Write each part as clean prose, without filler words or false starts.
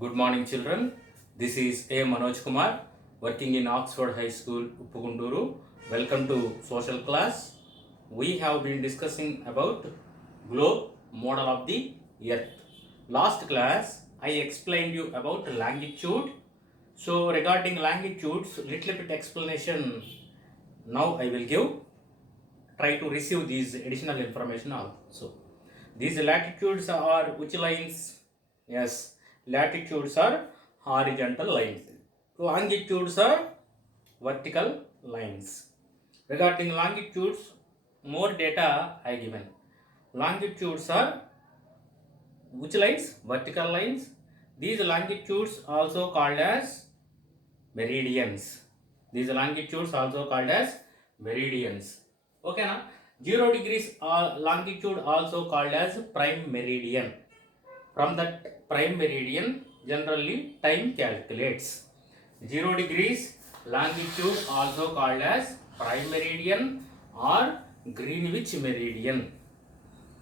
Good morning, children. This is A. Manoj Kumar, working in Oxford High School, Uppugunduru. Welcome to social class. We have been discussing about globe model of the earth. Last class, I explained you about longitude. So regarding longitudes, little bit explanation now I will give. Try to receive these additional information also. These latitudes are which lines? Yes, latitudes are horizontal lines. Longitudes are vertical lines. Regarding longitudes, more data I given. Longitudes are which lines? Vertical lines. These longitudes also called as meridians. These longitudes also called as meridians. Okay na? 0 degrees longitude also called as prime meridian. From that prime meridian, generally time calculates. 0 degrees longitude also called as prime meridian or Greenwich meridian.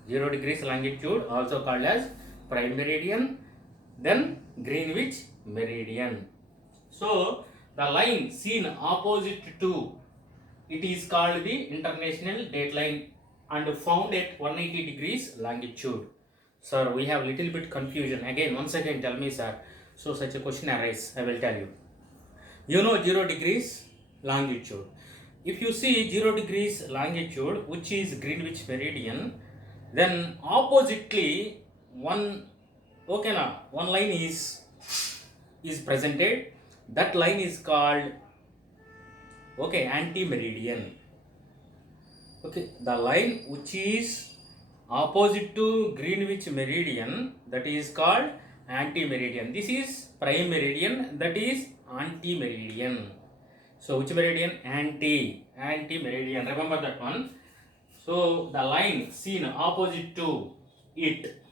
0 degrees longitude also called as prime meridian, then Greenwich meridian. So the line seen opposite to it is called the international dateline and found at 180 degrees longitude. Sir, we have little bit confusion. Again, once again tell me, sir. So such a question arises, I will tell you. You know 0 degrees longitude. If you see 0 degrees longitude, which is Greenwich meridian, then oppositely one line is presented. That line is called anti-meridian. Okay, the line which is opposite to Greenwich meridian, that is called anti-meridian. This is prime meridian, that is anti-meridian. So which meridian? Anti-meridian. Remember that one. So the line seen opposite to it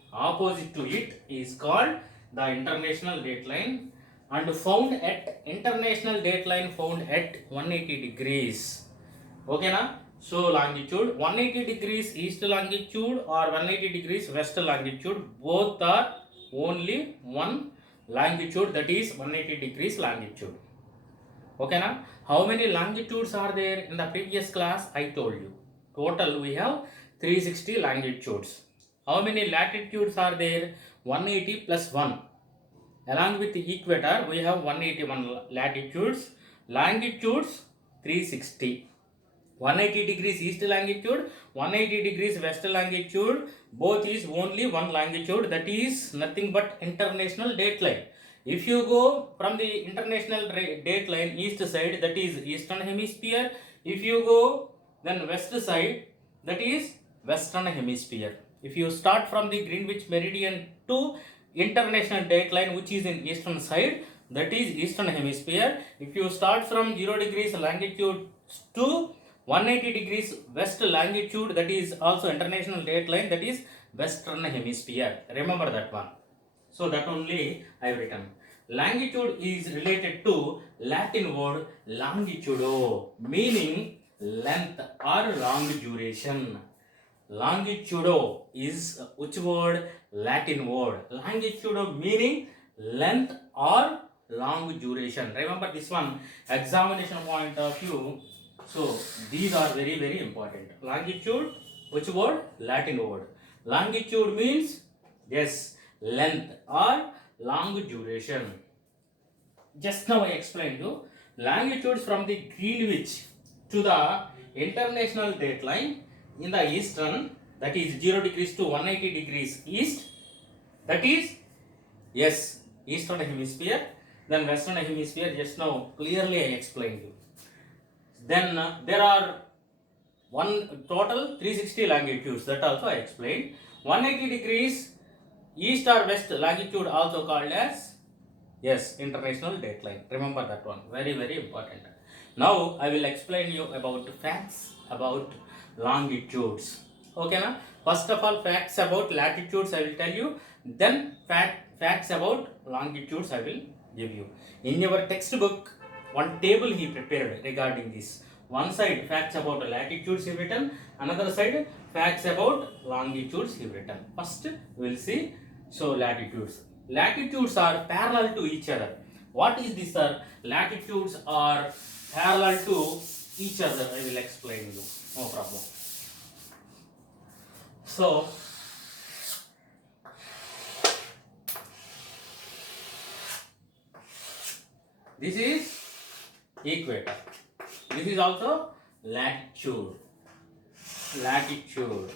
is called the international dateline and found at international dateline found at 180 degrees. Okay na? So longitude 180 degrees east longitude or 180 degrees west longitude, both are only one longitude, that is 180 degrees longitude. Okay na? How many longitudes are there? In the previous class I told you. Total we have 360 longitudes. How many latitudes are there? 180 plus 1. Along with the equator we have 181 latitudes. Longitudes 360. 180 degrees east longitude, 180 degrees west longitude, both is only one longitude, that is nothing but international dateline. If you go from the international dateline east side, that is eastern hemisphere. If you go then west side, that is western hemisphere. If you start from the Greenwich meridian to international dateline, which is in eastern side, that is eastern hemisphere. If you start from 0 degrees longitude to 180 degrees west longitude, that is also international dateline, that is western hemisphere. Remember that one. So that only I have written. Longitude is related to Latin word longitudo, meaning length or long duration. Longitudo is which word? Latin word. Longitudo meaning length or long duration. Remember this one, examination point of view. So these are very, very important. Longitude, which word? Latin word. Longitude means, yes, length or long duration. Just now I explained you. Longitudes from the Greenwich to the international dateline in the eastern, that is 0 degrees to 180 degrees east, that is, yes, eastern hemisphere. Then western hemisphere, just now clearly I explained you. Then there are one total 360 longitudes, that also I explained. 180 degrees east or west longitude also called as, yes, international dateline. Remember that one, very, very important. Now I will explain you about facts about longitudes. Okay na? First of all, facts about latitudes I will tell you, then facts about longitudes I will give you. In your textbook, one table he prepared regarding this. One side facts about latitudes he written, another side facts about longitudes he written. First we will see, so latitudes. latitudes are parallel to each other. What is this, sir? Latitudes are parallel to each other. I will explain you. No problem. So, this is equator. This is also latitude. Latitude.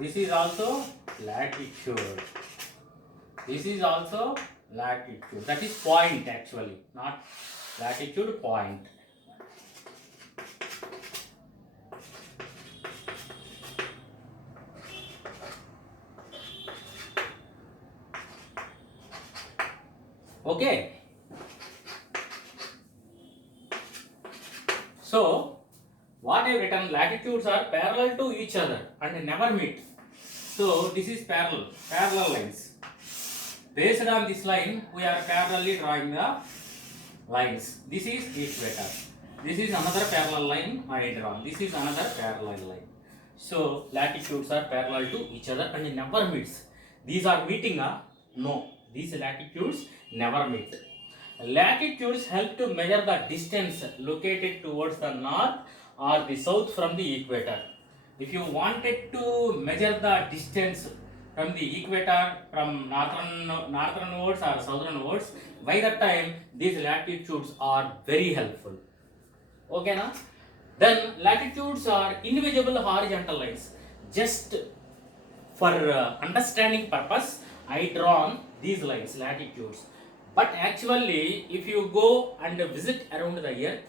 This is also latitude. This is also latitude. That is point actually, not latitude, point. Okay. So, what I have written, latitudes are parallel to each other and never meet. So, this is parallel lines. Based on this line, we are parallelly drawing the lines. This is equator. This is another parallel line I drawn. This is another parallel line. So, latitudes are parallel to each other and never meets. These are meeting, no. These latitudes never meet. Latitudes help to measure the distance located towards the north or the south from the equator. If you wanted to measure the distance from the equator from northernwards or southernwards, by that time these latitudes are very helpful. Okay, na? Then latitudes are invisible horizontal lines. Just for understanding purpose, I drawn these lines, latitudes. But actually, if you go and visit around the earth,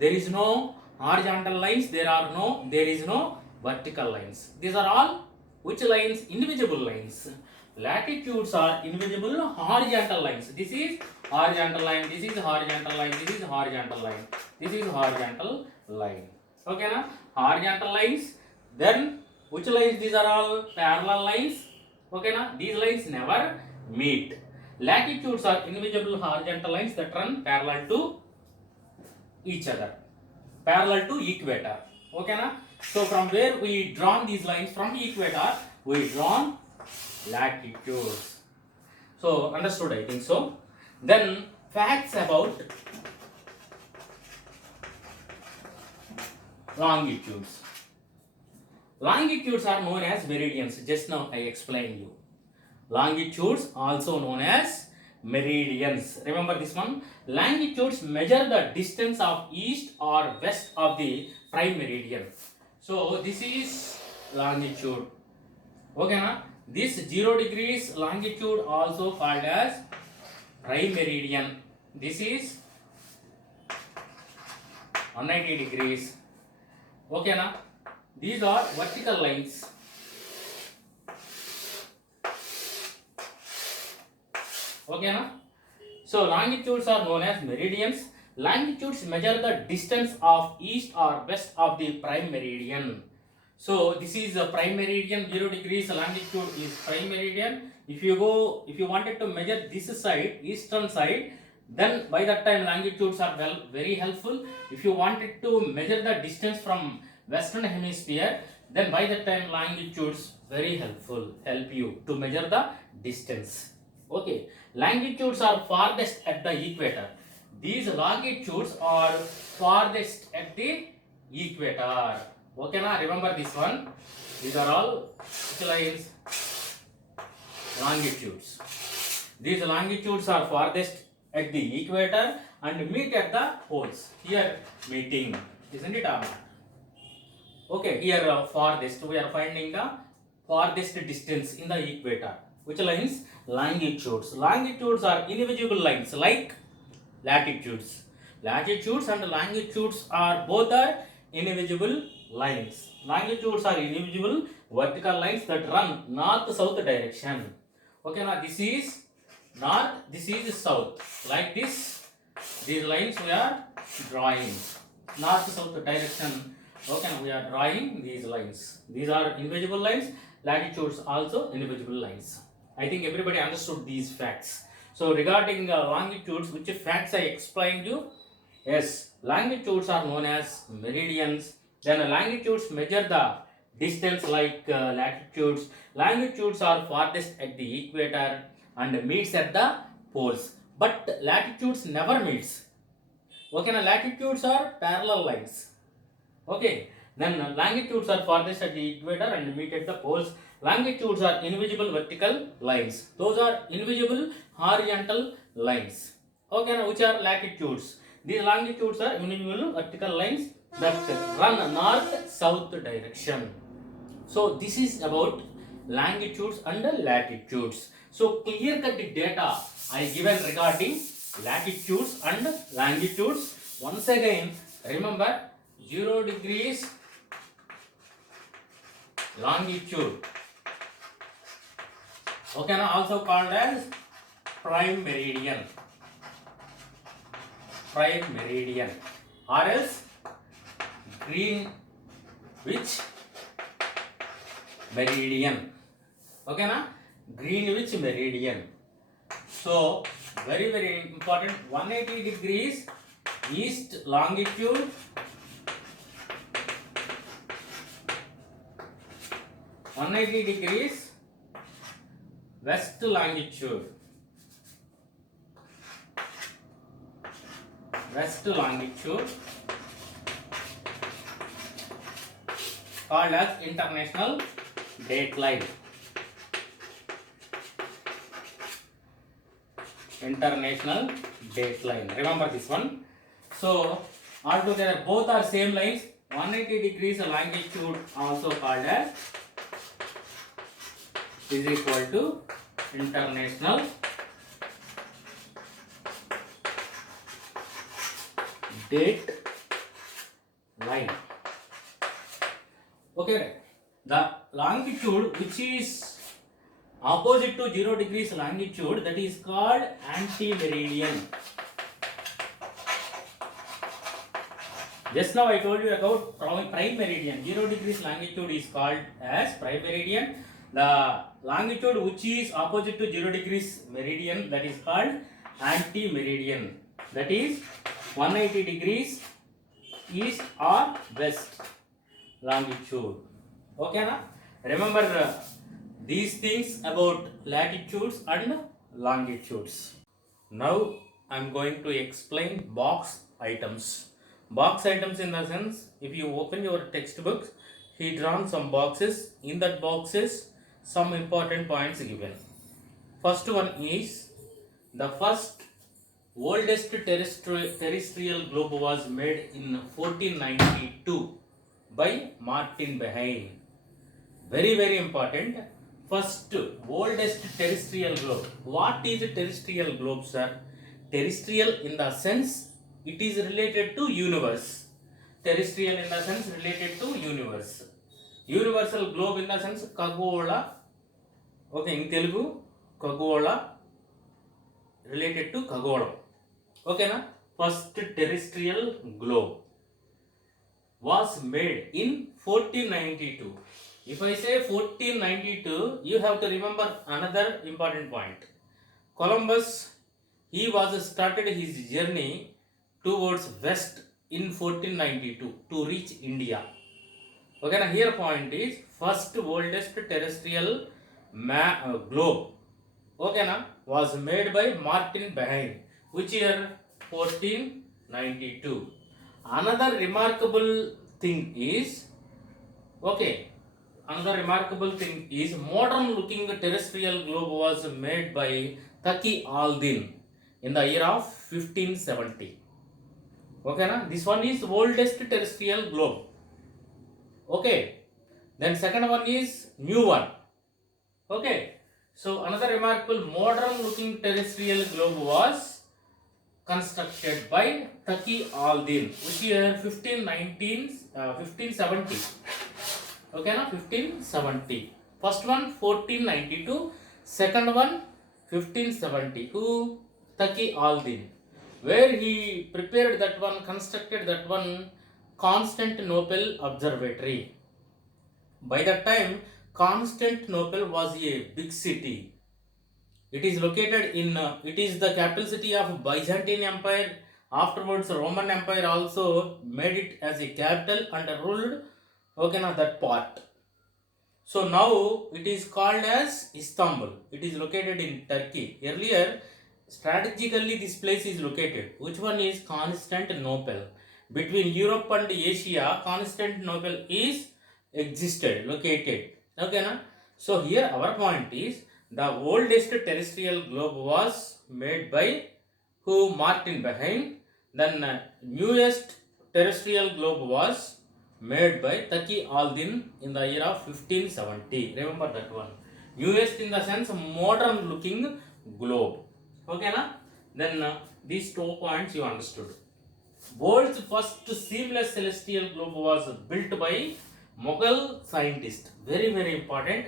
there is no horizontal lines, there is no vertical lines. These are all which lines? Invisible lines. Latitudes are invisible horizontal lines. This is horizontal line, this is horizontal line, this is horizontal line, this is horizontal line. Okay, na? Horizontal lines. Then which lines? These are all parallel lines. Okay, na? These lines never meet. Latitudes are invisible horizontal lines that run parallel to each other, parallel to equator. Okay, na? So from where we drawn these lines? From the equator, we drawn latitudes. So understood, I think so. Then facts about longitudes. Longitudes are known as meridians. Just now I explained you. Longitudes also known as meridians. Remember this one? Longitudes measure the distance of east or west of the prime meridian. So this is longitude. Okay, na? This 0 degrees longitude also called as prime meridian. This is 190 degrees. Okay, na? These are vertical lines. Okay, na? So longitudes are known as meridians. Longitudes measure the distance of east or west of the prime meridian. So this is a prime meridian, 0 degrees longitude is prime meridian. If you wanted to measure this side, eastern side, then by that time longitudes are very helpful. If you wanted to measure the distance from western hemisphere, then by that time longitudes very helpful, help you to measure the distance. Okay, longitudes are farthest at the equator. These longitudes are farthest at the equator. Okay, na? Remember this one. These are all lines, longitudes. These longitudes are farthest at the equator and meet at the poles. Here meeting, isn't it? Okay, here farthest. We are finding the farthest distance in the equator. Which lines? Longitudes. Longitudes are invisible lines like latitudes. Latitudes and longitudes are both are invisible lines. Longitudes are invisible vertical lines that run north-south direction. Okay, now this is north, this is south. Like this, these lines we are drawing north-south direction. Okay, now we are drawing these lines. These are invisible lines. Latitudes also invisible lines. I think everybody understood these facts. So regarding longitudes, which facts I explained you? Yes, longitudes are known as meridians. Then longitudes measure the distance like latitudes. Longitudes are farthest at the equator and meets at the poles. But latitudes never meets. Okay, now latitudes are parallel lines. Okay, then longitudes are farthest at the equator and meet at the poles. Longitudes are invisible vertical lines. Those are invisible horizontal lines. Okay, now which are latitudes? These longitudes are invisible vertical lines that run north-south direction. So this is about longitudes and latitudes. So clear cut data I given regarding latitudes and longitudes. Once again, remember 0 degrees longitude. Okay, now also called as prime meridian. Prime meridian or else Greenwich meridian. Okay, na? Greenwich meridian. So very important. 180 degrees east longitude, 180 degrees west longitude. West longitude called as international dateline. International dateline. Remember this one. So altogether both are same lines. 180 degrees longitude also called as is equal to international date line. Okay, the longitude which is opposite to 0 degrees longitude, that is called anti-meridian. Just now I told you about prime meridian. 0 degrees longitude is called as prime meridian. The longitude which is opposite to 0 degrees meridian, that is called anti-meridian. That is 180 degrees east or west longitude. Okay, na? Remember these things about latitudes and longitudes. Now I am going to explain box items. Box items in the sense, if you open your textbooks, he drawn some boxes. In that boxes, some important points given. First one is the first oldest terrestrial globe was made in 1492 by Martin Behaim. Very important. First oldest terrestrial globe. What is a terrestrial globe, sir? Terrestrial in the sense it is related to universe. Terrestrial in the sense related to universe. Universal globe in the sense Kagola. Okay, in Telugu, Kagola related to Kagolam. Okay, na? First terrestrial globe was made in 1492. If I say 1492, you have to remember another important point. Columbus, he was started his journey towards west in 1492 to reach India. Okay, now here point is first oldest terrestrial globe. Okay, now was made by Martin Behaim. Which year? 1492. Another remarkable thing is, okay, another remarkable thing is modern looking terrestrial globe was made by Taqi al-Din in the year of 1570. Okay, na? This one is oldest terrestrial globe. Okay, then second one is new one. Okay, so another remarkable modern looking terrestrial globe was constructed by Taqi al-Din, which year 1570. Okay, na? 1570. First one 1492, second one 1570. Who? Taqi al-Din. Where he prepared that one, constructed that one, Constantinople Observatory. By that time, Constantinople was a big city. It is located in, it is the capital city of Byzantine Empire. Afterwards, Roman Empire also made it as a capital and ruled, okay, now that part. So now it is called as Istanbul. It is located in Turkey. Earlier, strategically this place is located. Which one is Constantinople? Between Europe and Asia, Constantinople is existed, located. Okay, na? So here our point is the oldest terrestrial globe was made by who? Martin Behaim. Then newest terrestrial globe was made by Taqi al-Din in the year of 1570. Remember that one. Newest in the sense modern looking globe. Okay, na? Then these 2 points you understood. World's first seamless celestial globe was built by Mughal scientist. Very, very important.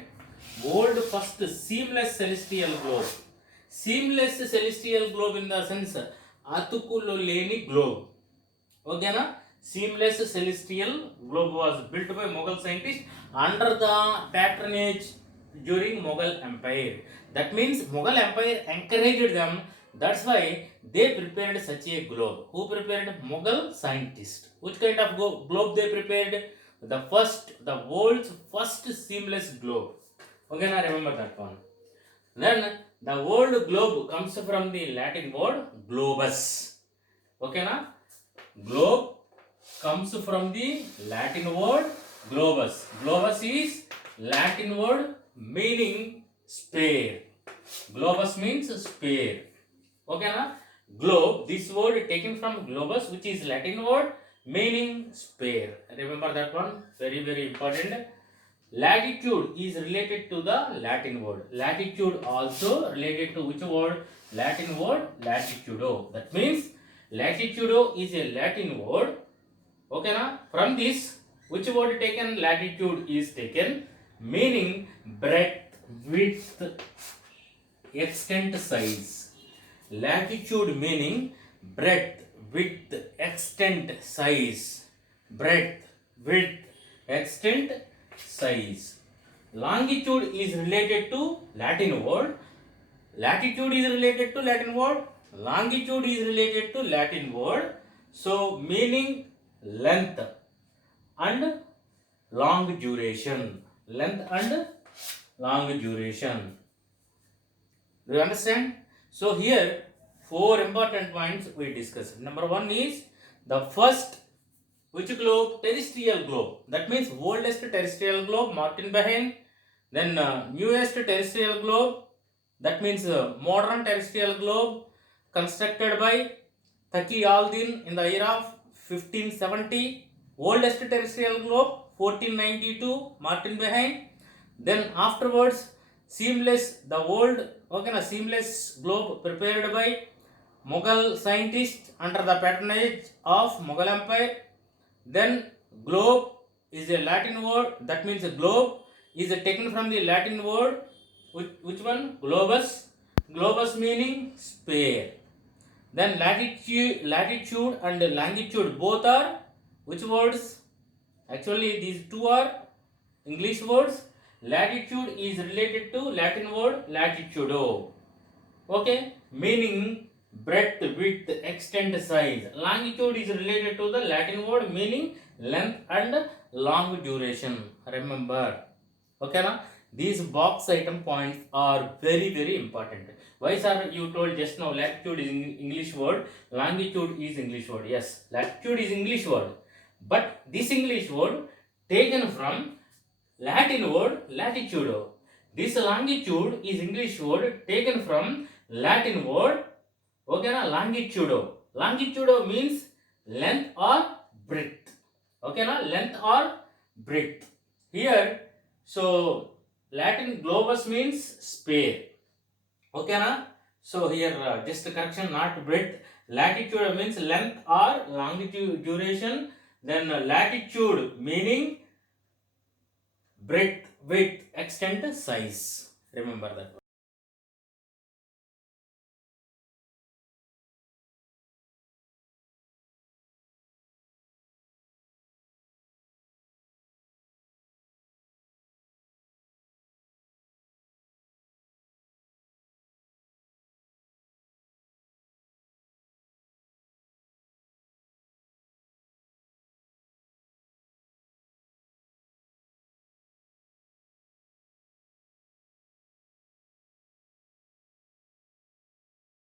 World first seamless celestial globe. Seamless celestial globe in the sense అతుకులు లేని globe. Okay, na? Seamless celestial globe was built by Mughal scientists under the patronage during Mughal Empire. That means Mughal Empire encouraged them. That's why they prepared such a globe. Who prepared? Mughal scientists. Which kind of globe they prepared? The world's first seamless globe. Okay, now remember that one. Then the word globe comes from the Latin word globus. Okay, na? Globe comes from the Latin word globus. Globus is Latin word meaning sphere. Globus means sphere. Okay, na? Globe, this word taken from globus, which is Latin word meaning sphere. Remember that one? Very, very important. Latitude is related to the Latin word. Latitude also related to which word? Latin word latitudo. That means latitudo is a Latin word. Okay, na? From this, which word taken? Latitude is taken, meaning breadth, width, extent, size. Latitude meaning breadth, width, extent, size. Breadth, width, extent, size. Longitude is related to Latin word. Latitude is related to Latin word. Longitude is related to Latin word. So meaning length and long duration. Length and long duration. Do you understand? So here 4 important points we discussed. Number 1 is the first which globe? Terrestrial globe. That means oldest terrestrial globe, Martin Behaim. Then newest terrestrial globe. That means modern terrestrial globe constructed by Taqi al-Din in the year of 1570. Oldest terrestrial globe 1492, Martin Behaim. Then afterwards seamless, the old seamless globe prepared by Mughal scientists under the patronage of Mughal Empire. Then globe is a Latin word. That means a globe is taken from the Latin word. Which one? Globus. Globus meaning sphere. Then latitude and longitude both are which words? Actually these 2 are English words. Latitude is related to Latin word latitudo. Okay, meaning breadth, width, extent, size. Longitude is related to the Latin word meaning length and long duration. Remember. Okay, na? These box item points are very, very important. Why, sir, you told just now latitude is English word, longitude is English word. Yes, latitude is English word, but this English word taken from Latin word latitudo. This longitude is English word taken from Latin word, okay, na? Longitudo. Longitudo means length or breadth. Okay, na? Length or breadth. Here, so Latin globus means sphere. Okay, na? So here just correction, not breadth. Latitude means length or longitude duration. Then latitude meaning breadth, width, extent, size. Remember that one.